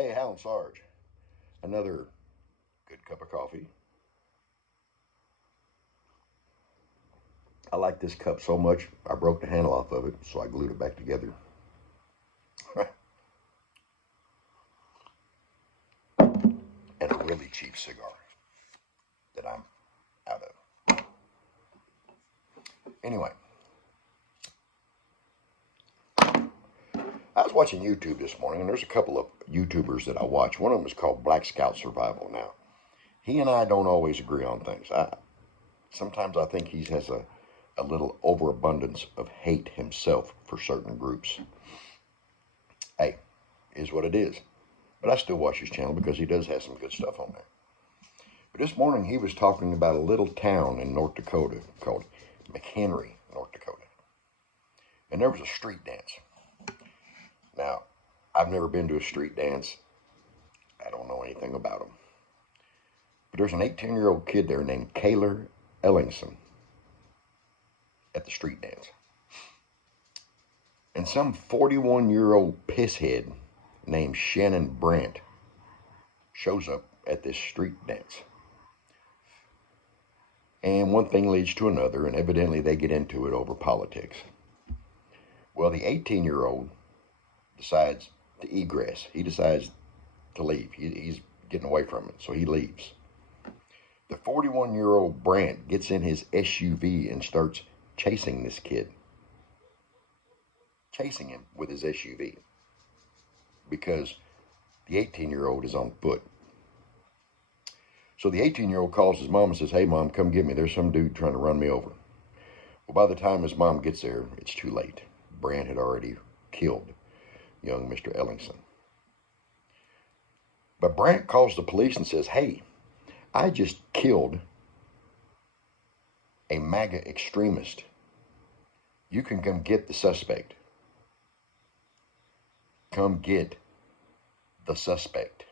Hey, Hal and Sarge. Another good cup of coffee. I like this cup so much, I broke the handle off of it, so I glued it back together. And a really cheap cigar that I'm out of. Anyway, I was watching YouTube this morning, and there's a couple of YouTubers that I watch. One of them is called Black Scout Survival. Now, he and I don't always agree on things. Sometimes I think he has a little overabundance of hate himself for certain groups. Hey, is what it is. But I still watch his channel because he does have some good stuff on there. But this morning he was talking about a little town in North Dakota called McHenry, North Dakota. And there was a street dance. Now, I've never been to a street dance. I don't know anything about them. But there's an 18-year-old kid there named Kaylor Ellingson at the street dance. And some 41-year-old pisshead named Shannon Brandt shows up at this street dance. And one thing leads to another, and evidently they get into it over politics. Well, the 18-year-old decides to egress. He decides to leave. He's getting away from it, so he leaves. The 41-year-old Brandt gets in his SUV and starts chasing this kid. Chasing him with his SUV. Because the 18-year-old is on foot. So the 18-year-old calls his mom and says, "Hey, Mom, come get me. There's some dude trying to run me over." Well, by the time his mom gets there, it's too late. Brandt had already killed young Mr. Ellingson. But Brandt calls the police and says, "Hey, I just killed a MAGA extremist. You can come get the suspect. Come get the suspect."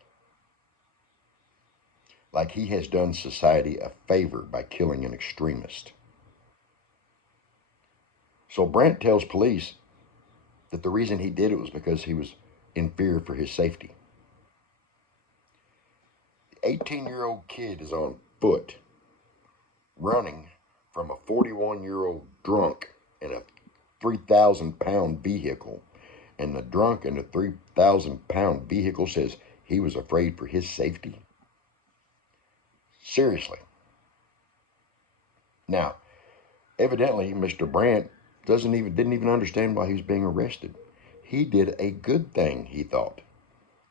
Like he has done society a favor by killing an extremist. So Brandt tells police that the reason he did it was because he was in fear for his safety. The 18-year-old kid is on foot, running from a 41-year-old drunk in a 3,000-pound vehicle. And the drunk in the 3,000-pound vehicle says he was afraid for his safety. Seriously. Now, evidently, Mr. Brandt didn't even understand why he was being arrested. He did a good thing, he thought,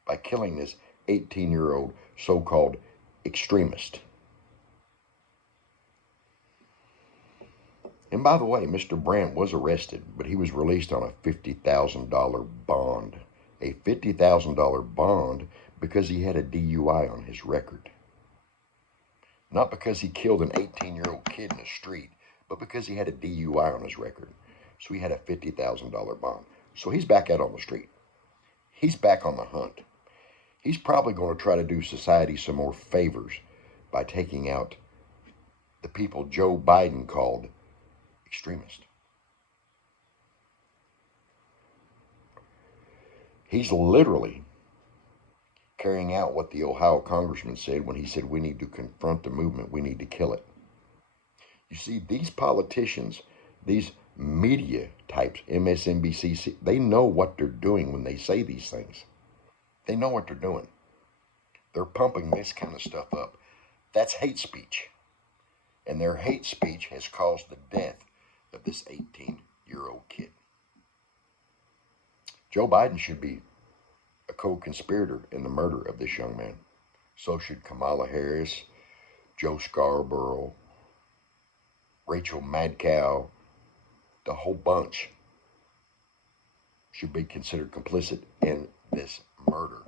by killing this 18-year-old so-called extremist. And by the way, Mr. Brandt was arrested, but he was released on a $50,000 bond. A $50,000 bond because he had a DUI on his record. Not because he killed an 18-year-old kid in the street, but because he had a DUI on his record. So he had a $50,000 bond. So he's back out on the street. He's back on the hunt. He's probably going to try to do society some more favors by taking out the people Joe Biden called extremist. He's literally carrying out what the Ohio congressman said when he said we need to confront the movement, we need to kill it. You see, these politicians, these media types, MSNBC, they know what they're doing when they say these things. They know what they're doing. They're pumping this kind of stuff up. That's hate speech. And their hate speech has caused the death of this 18-year-old kid. Joe Biden should be a co-conspirator in the murder of this young man. So should Kamala Harris, Joe Scarborough, Rachel Maddow, the whole bunch should be considered complicit in this murder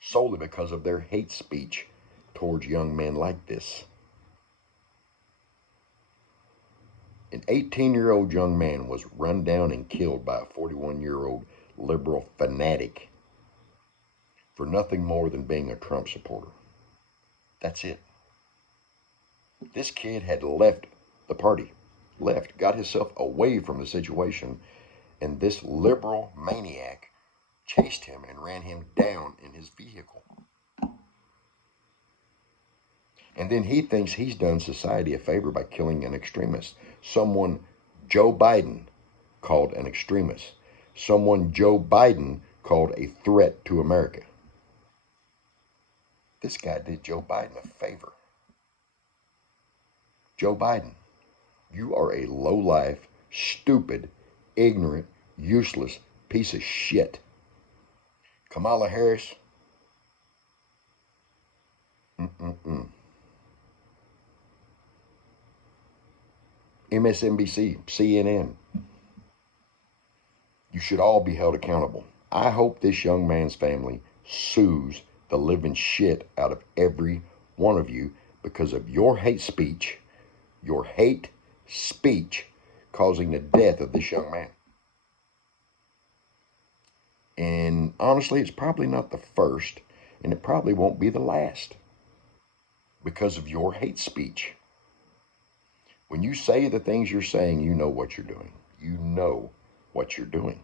solely because of their hate speech towards young men like this. An 18-year-old young man was run down and killed by a 41-year-old liberal fanatic for nothing more than being a Trump supporter. That's it. This kid had left the party, got himself away from the situation, and this liberal maniac chased him and ran him down in his vehicle. And then he thinks he's done society a favor by killing an extremist. Someone Joe Biden called an extremist. Someone Joe Biden called a threat to America. This guy did Joe Biden a favor. Joe Biden, you are a low-life, stupid, ignorant, useless piece of shit. Kamala Harris, MSNBC, CNN, you should all be held accountable. I hope this young man's family sues the living shit out of every one of you because of your hate speech causing the death of this young man. And honestly, it's probably not the first, and it probably won't be the last because of your hate speech. When you say the things you're saying, you know what you're doing. You know what you're doing.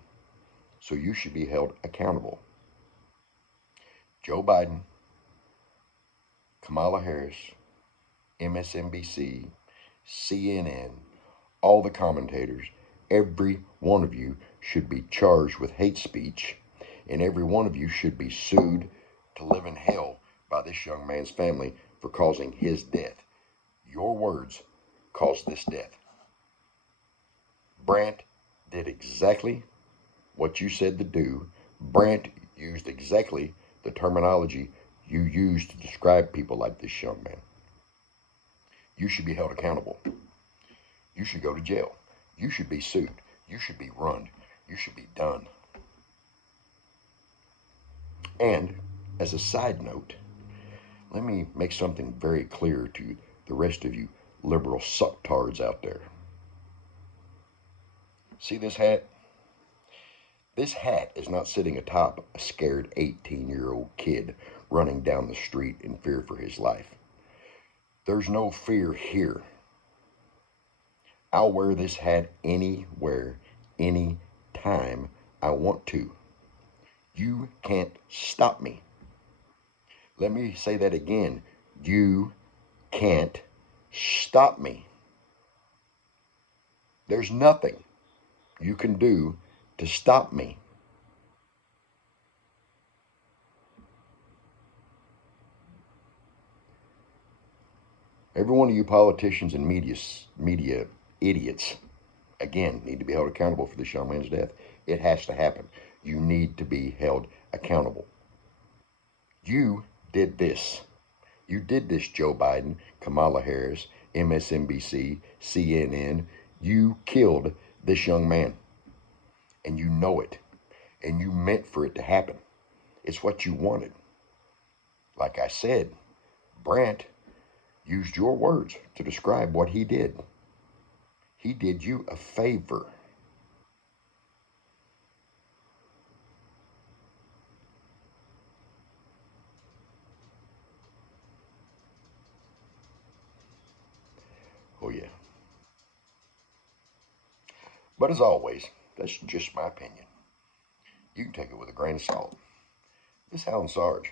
So you should be held accountable. Joe Biden, Kamala Harris, MSNBC, CNN, all the commentators, every one of you should be charged with hate speech, and every one of you should be sued to live in hell by this young man's family for causing his death. Your words caused this death. Brandt did exactly what you said to do. Brandt used exactly the terminology you used to describe people like this young man. You should be held accountable. You should go to jail. You should be sued. You should be run. You should be done. And as a side note, let me make something very clear to the rest of you liberal sucktards out there. See this hat? This hat is not sitting atop a scared 18-year-old kid running down the street in fear for his life. There's no fear here. I'll wear this hat anywhere, any time I want to. You can't stop me. Let me say that again. You can't stop me. There's nothing you can do to stop me. Every one of you politicians and media idiots, again, need to be held accountable for this young man's death. It has to happen. You need to be held accountable. You did this. You did this, Joe Biden, Kamala Harris, MSNBC, CNN. You killed this young man. And you know it. And you meant for it to happen. It's what you wanted. Like I said, Brandt used your words to describe what he did. He did you a favor. Oh, yeah. But as always, that's just my opinion. You can take it with a grain of salt. This is Alan Sarge.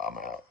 I'm out.